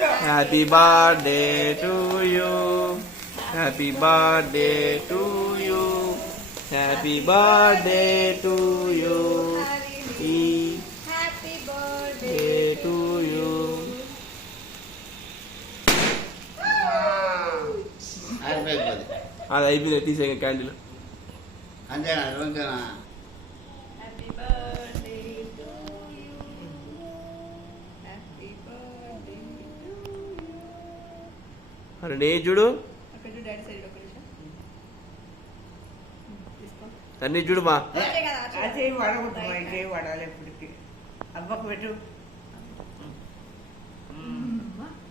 Happy birthday to you, happy birthday to you, happy birthday to you, happy birthday to you. అది అయిపోయింది, తీసే candle అంతేనా రోజునా. అరే నే చూడు, అన్ని చూడు మా వడాలి ఎప్పటికి. అబ్బకు పెట్టు.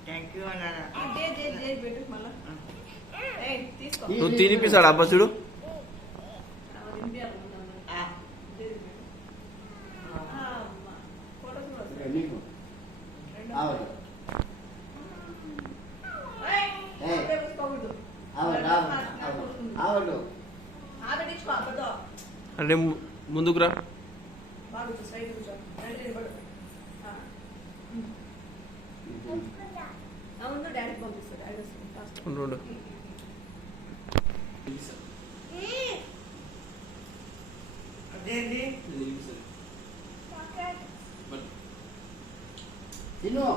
థ్యాంక్ యూ అన్నారా. నువ్వు తినిపిస్తాడు అబ్బా చూడు. అంటే ముందుకురా. ఉండు అదేంటి తిను.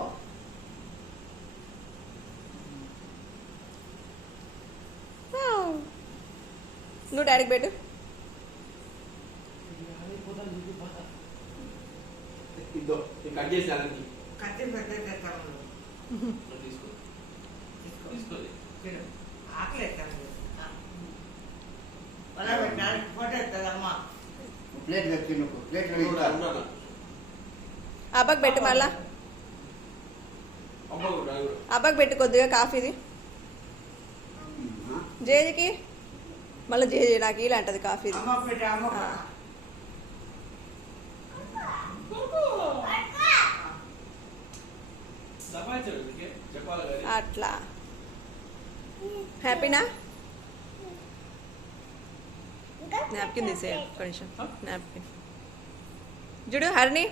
నువ్వు డాడీకి పెట్టు. కట్ చేసి కత్తి పెద్ద ఆకలి ఫోటో ఎత్తదమ్మా. ప్లేట్ పెట్టి ప్లేట్ అబ్బకు పెట్టు, మళ్ళా అబ్బకు పెట్టు కొద్దిగా కాఫీది. జేజీకి మళ్ళీ జేజీ నాకు ఇలా అంటది కాఫీది. అట్లా హ్యాపీనా? నాప్కిన్ తీసే కొంచెం నాప్కిన్ చూడు హరిణి.